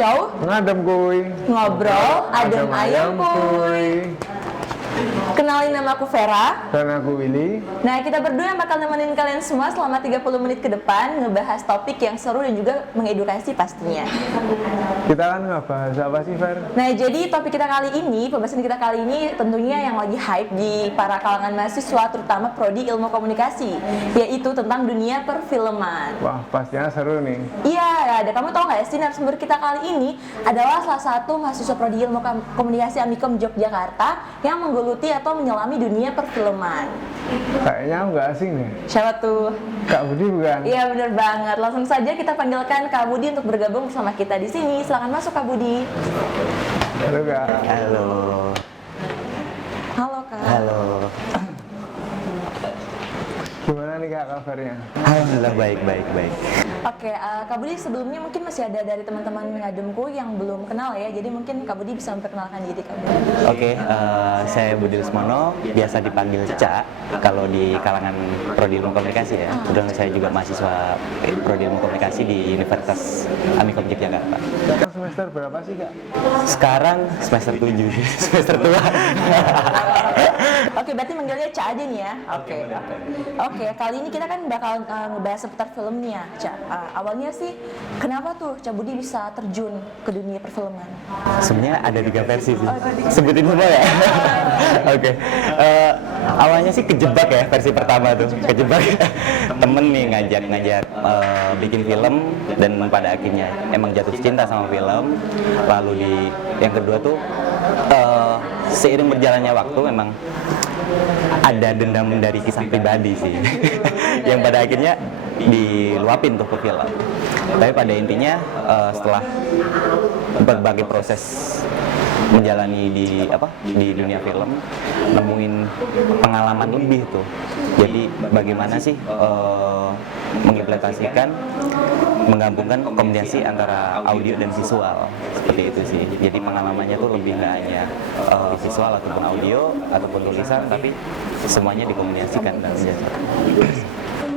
show Ngadem kuy. ngobrol adem ayam kuy. Kenalin, nama aku Vera. Dan aku Willy. Nah, kita berdua yang bakal nemenin kalian semua selama 30 menit ke depan ngebahas topik yang seru dan juga mengedukasi pastinya. Kita kan ngebahas apa sih, Ver? Nah, jadi topik kita kali ini, pembahasan kita kali ini tentunya yang lagi hype di para kalangan mahasiswa, terutama prodi ilmu komunikasi, yaitu tentang dunia perfilman. Wah, pastinya seru nih. Iya, ada, kamu tahu nggak sih, narasumber kita kali ini adalah salah satu mahasiswa prodi ilmu komunikasi Amikom Yogyakarta yang menggeluti atau menyelami dunia perfilman. Kayaknya aku nggak asing nih. Siapa tuh? Kak Budi bukan? Iya, bener banget. Langsung saja kita panggilkan Kak Budi untuk bergabung bersama kita di sini. Silakan masuk, Kak Budi. Halo, Kak. Halo. Halo, Kak. Halo. Gimana nih, Kak, kabarnya? Alhamdulillah baik. Oke, Kak Budi, sebelumnya mungkin masih ada dari teman-teman ngademku yang belum kenal ya. Jadi mungkin Kak Budi bisa memperkenalkan diri, Kak Budi. Oke, saya Budi Lesmono, biasa dipanggil Ca kalau di kalangan Prodi Ilmu Komunikasi ya. Kebetulan saya juga mahasiswa Prodi Ilmu Komunikasi di Universitas Amikom Yogyakarta. Kakak semester berapa sih, Kak? Sekarang semester 7, semester tua. Oke, berarti manggilnya Ca aja nih ya. Oke, kali ini kita kan bakal ngebahas seputar filmnya, Ca. Awalnya sih, kenapa tuh Ca Budi bisa terjun ke dunia perfilman? Sebenarnya ada 3 versi sih. Sebutin semua ya. Oke. Awalnya sih kejebak ya, versi pertama tuh. Kejebak. Temen nih ngajak bikin film dan pada akhirnya emang jatuh cinta sama film. Lalu yang kedua tuh seiring berjalannya waktu memang ada dendam dari kisah pribadi sih. Yang pada akhirnya diluapin tuh ke film. Tapi pada intinya setelah berbagai proses menjalani di dunia film, nemuin pengalaman lebih tuh. Jadi bagaimana sih mengimplementasikan, menggabungkan kombinasi antara audio dan visual, seperti itu sih. Jadi pengalamannya tuh lebih nggak hanya visual ataupun audio ataupun tulisan, tapi semuanya dikombinasikan dalam jasa.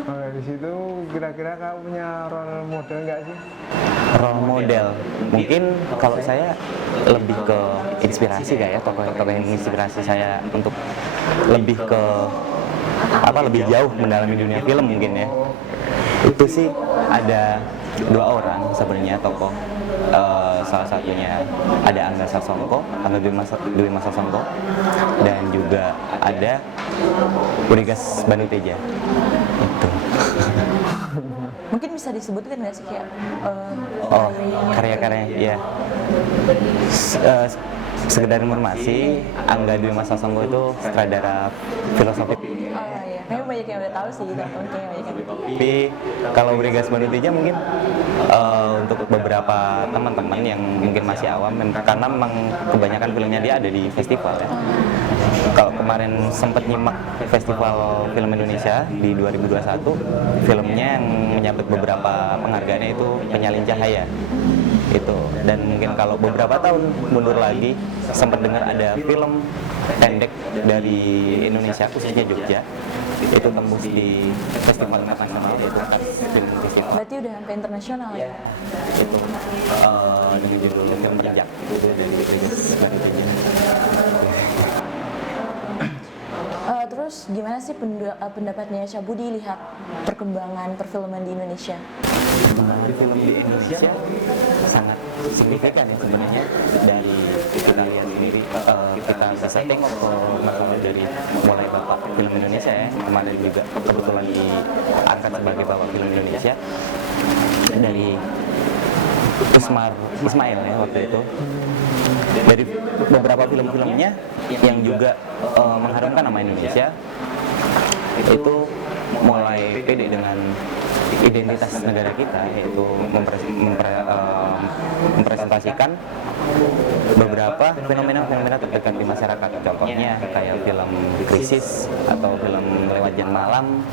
Oke, di situ kira-kira Kak punya role model nggak sih? Role model, mungkin kalau saya lebih ke inspirasi kayak ya, tokoh-tokoh yang inspirasi saya untuk lebih ke lebih jauh mendalami dunia film mungkin ya. Itu sih ada 2 orang sebenarnya tokoh. Salah satunya ada Angga Dwi Sasongko, dan juga ada Urigas Banuteja. Itu. Mungkin bisa disebutkan nggak sih kayak karya-karya ya. Sekedar informasi, Angga Dwi Sasongko itu sutradara filosofi. Iya, kayaknya banyak yang udah tahu sih, teman-teman kayaknya banyak yang tahu. Tapi kalau Urigas Banuteja mungkin untuk beberapa teman-teman yang mungkin masih awam, karena memang kebanyakan filmnya dia ada di festival ya. Kalau kemarin sempat nyimak Festival Film Indonesia di 2021, filmnya yang menyabet beberapa penghargaannya itu Penyalin Cahaya. Itu, dan mungkin kalau beberapa tahun mundur lagi sempat dengar ada film pendek dari Indonesia, khususnya Jogja, itu tembus di festival nasional, yaitu film festival. Berarti udah sampai internasional ya? Itu dengan judul film Rejak, itu dari Urigas Banuteja. Terus gimana sih pendapatnya Ca Budi lihat perkembangan perfilman di Indonesia? Perkembangan film di Indonesia sangat signifikan ya sebenarnya. Dari kita lihat sendiri, kita bisa tengok masalah dari mulai Bapak Film Indonesia ya, kemarin juga kebetulan diangkat sebagai Bapak Film Indonesia dari Ismail ya waktu itu. Dari beberapa film-filmnya yang juga mengharumkan nama Indonesia, itu mulai pede dengan identitas negara kita, yaitu mempresentasikan beberapa fenomena-fenomena terdekat di masyarakat. Contohnya kayak film Krisis atau film Lewat Jam Malam,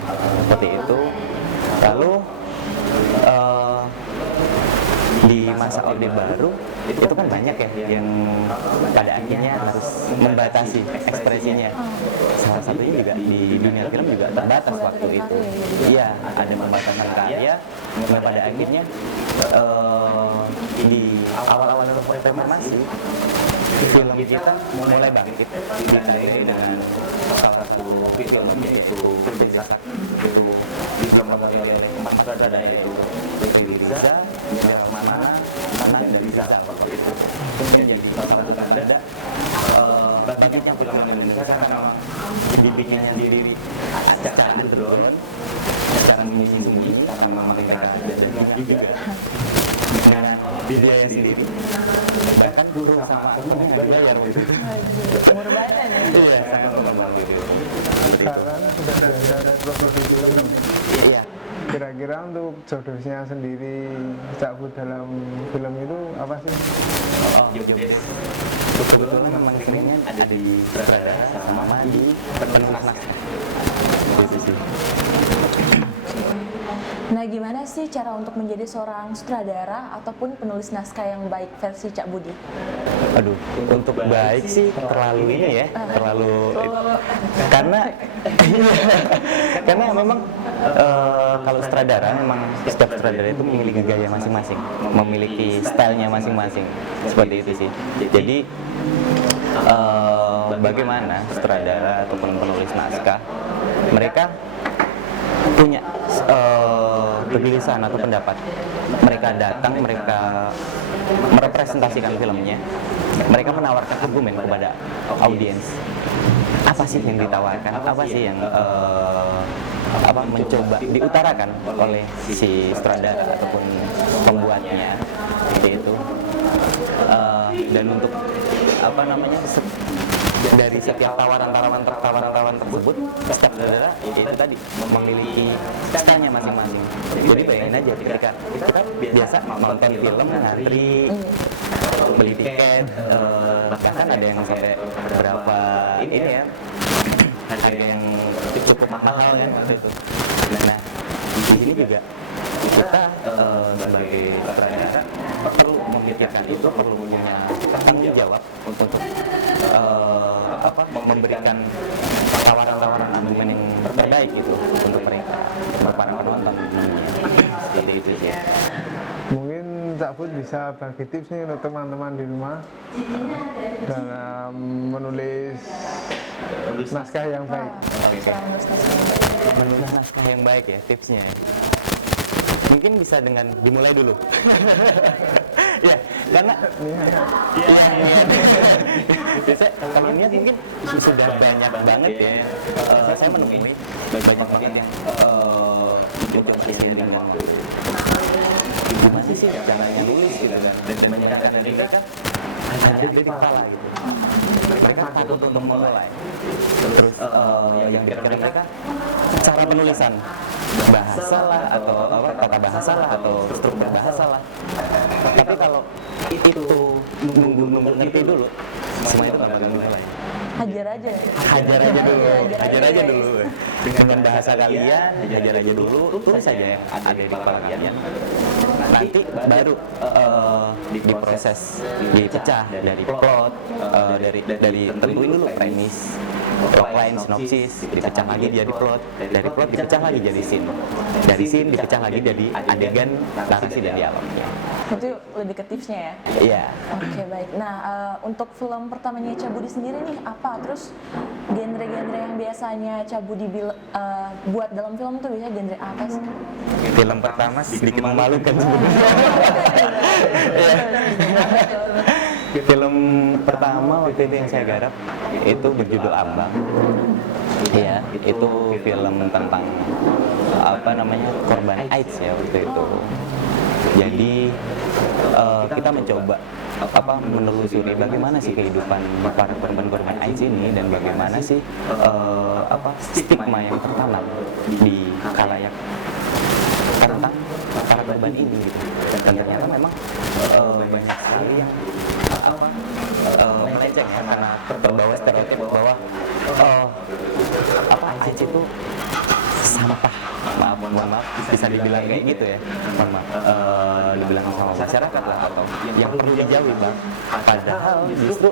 seperti itu. Lalu di masa Orde Baru itu kan banyak ya yang pada akhirnya harus membatasi ekspresinya. Salah satunya juga di dunia film juga terbatas waktu itu. Iya, ada pembatasan karya, yang pada akhirnya di awal-awal reformasi film kita mulai bangkit dikait dengan salah satu film yaitu Berdesak, itu dipromosikan oleh 4 sutradara yaitu Dewi Riza, Mana, dan Riza waktu itu. Menjadi salah satu tanda bangkitnya film Indonesia karena dibikinnya sendiri acak underground, acak sembunyi-sembunyi karena memang mereka dan juga dengan biaya sendiri. Bahkan guru sama aku bayar gitu. Umur badan ya. Iya, sama teman-teman gitu. Sekarang sudah ada produksi film. Iya. Kira-kira untuk jobdesknya sendiri Cak Bud dalam film itu apa sih? Oh, job desk. Kebetulan memang screennya ada di sutradara sama di penulis naskah. Gitu sih. Nah, gimana sih cara untuk menjadi seorang sutradara ataupun penulis naskah yang baik versi Cak Budi? Aduh, untuk baik sih terlalu ini ya, terlalu karena karena memang kalau sutradara memang setiap sutradara itu memiliki gaya masing-masing, memiliki stylenya masing-masing, seperti itu sih. Jadi bagaimana sutradara ataupun penulis naskah mereka punya kegelisahan atau pendapat, mereka datang, mereka merepresentasikan filmnya, mereka menawarkan argumen kepada audiens. Apa sih yang ditawarkan? Apa sih yang mencoba diutarakan oleh si sutradara ataupun pembuatnya, seperti itu. Dan untuk dari setiap tawaran tersebut, setiap sutradara itu tadi memiliki stylenya masing-masing. Jadi bayangin aja ketika kita biasa nonton film ngantri, beli tiket, bahkan ada yang sampai berapa ini ya, harga yang cukup mahal kan waktu itu. Nah, di sini juga kita sebagai sutradara perlu memikirkan itu, perlu punya tanggung jawab untuk memberikan tawaran-tawaran argumen yang terbaik gitu untuk mereka, untuk para penonton tentunya. Seperti itu sih. Mungkin Cak Bud bisa bagi tips nih untuk teman-teman di rumah dalam menulis naskah yang baik. Menulis naskah yang baik ya, tipsnya. Mungkin bisa dengan dimulai dulu. Ya, karena biasanya kami lihat mungkin sudah banyak banget ya. Saya menemui banyak banget yang coba sharing dengan gimana sih caranya nulis gitu kan, dan kebanyakan mereka ada titik salah gitu. Mereka takut untuk memulai. Terus yang dikira mereka cara penulisan bahasa lah atau tata bahasa lah atau struktur bahasa lah. Tapi kalau itu nunggu ngerti dulu, semua itu bakal mulai. Hajar aja. Hajar aja dulu. Dengan bahasa kalian, hajar aja dulu, tulis saja yang ada di kepala kalian. Nanti baru diproses, dipecah dari plot, dari tentuin dulu premis, plotline, sinopsis, dipecah lagi jadi plot, dari plot dipecah lagi jadi scene, dari scene dipecah lagi jadi adegan narasi dan dialognya. Itu lebih ke tipsnya ya? Iya. Oke, baik. Nah, untuk film pertamanya Cak Budi sendiri nih apa? Terus genre-genre yang biasanya Cak Budi buat dalam film tuh biasanya genre apa sih? Film pertama sedikit memalukan sebenarnya. Film pertama waktu itu yang saya garap itu berjudul Ambang. Iya, itu film tentang korban AIDS ya waktu itu. Jadi kita mencoba menelusuri bagaimana sih kehidupan para korban AIDS ini dan bagaimana sih stigma yang tertanam di khalayak tentang para korban ini gitu. Dan ternyata memang banyak sekali yang meleceh ya, karena terbawa stereotip bahwa AIDS itu sampah. Mohon maaf bisa dibilang kayak gitu ya, dibilang sama masyarakat lah atau yang perlu dijauhi bang. Padahal justru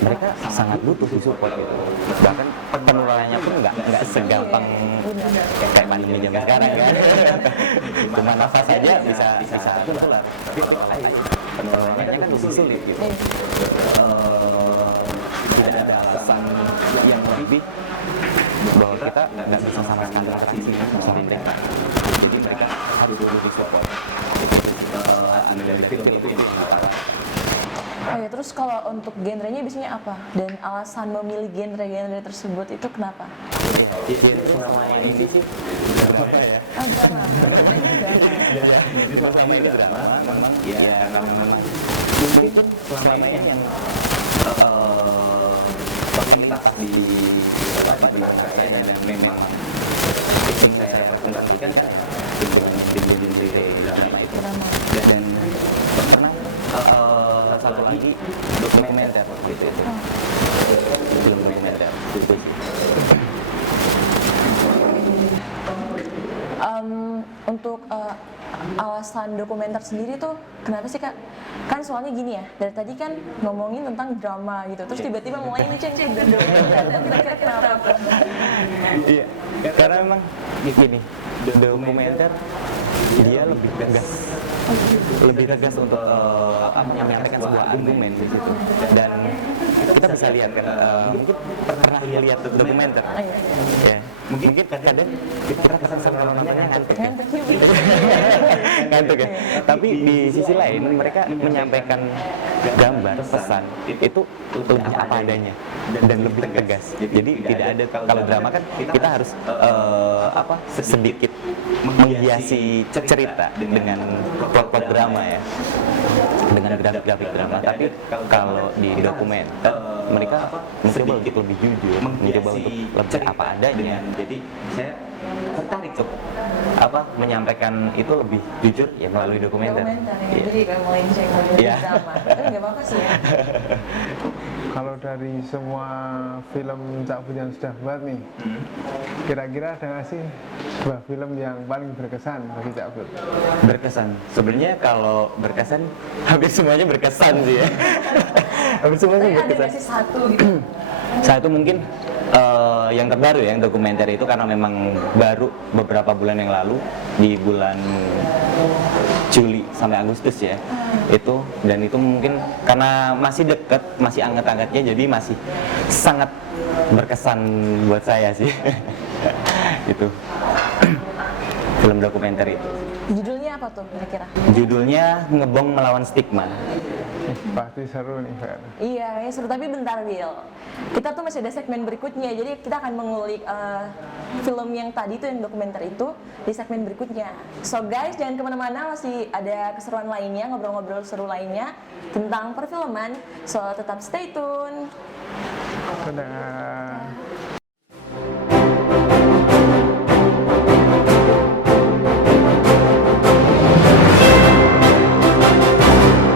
mereka sangat butuh disupport gitu. Bahkan penularannya pun nggak segampang kayak pandemi zaman sekarang kan. Cuma nafas saja bisa tertular. penilaiannya kan lebih sulit gitu. Tidak ada alasan yang lebih bahwa kita nggak bisa sama sekali interaksi sama mereka. Jadi mereka harus lebih support. Arti dari film itu ini para. Oh ya, terus kalau untuk genrenya biasanya apa? Dan alasan memilih genre-genre tersebut itu kenapa? Jadi selama ini sih drama ya. Drama. Selama ini drama, memang ya karena memang mungkin selama ini yang terlintas di benak saya dan memang ingin saya representasikan kan genre drama itu. Dan pernah satu lagi dokumenter gitu itu. Film dokumenter itu sih. Untuk alasan dokumenter sendiri tuh kenapa sih Kak? Kan soalnya gini ya, dari tadi kan ngomongin tentang drama gitu, terus tiba-tiba mulai nih dan dokumenter, kira-kira kenapa? Iya, karena memang gini, dokumenter dia lebih tegas untuk menyampaikan sebuah argumen di situ. Dan kita bisa lihat kan, mungkin pernah lihat dokumenter, ya. Mungkin kadang kita sama nontonnya ngantuk ya. Tapi di sisi lain mereka menyampaikan gambar pesan itu lebih apa adanya dan lebih tegas. Jadi tidak ada, kalau drama kan kita harus sedikit menghiasi cerita dengan plot drama ya, dengan grafik drama. Tapi kalau di dokumenter mereka mencoba untuk lebih jujur, mencoba untuk lebih apa adanya. Jadi saya tertarik tuh menyampaikan itu lebih jujur ya melalui dokumenter. Ya. Jadi kayak mulai drama. Tapi nggak apa-apa sih ya. Kalau dari semua film Cak Bud yang sudah buat nih, kira-kira ada nggak sih sebuah film yang paling berkesan bagi Cak Bud? Berkesan. Sebenarnya kalau berkesan, hampir semuanya berkesan sih ya. Hampir semuanya Tapi ada berkesan. nggak sih satu gitu? Satu mungkin yang terbaru ya, yang dokumenter itu karena memang baru beberapa bulan yang lalu di bulan Juli sampai Agustus ya. Itu mungkin karena masih dekat, masih anget-angetnya, jadi masih sangat berkesan buat saya sih. Itu film dokumenter itu. Judulnya apa tuh kira-kira? Judulnya Ngebong Melawan Stigma. Pasti seru nih, Fer. Iya, kayaknya seru, tapi bentar Bill. Kita tuh masih ada segmen berikutnya, jadi kita akan mengulik film yang tadi tuh, yang dokumenter itu di segmen berikutnya. So guys, jangan kemana-mana, masih ada keseruan lainnya, ngobrol-ngobrol seru lainnya tentang perfilman. So tetap stay tune. Dadah.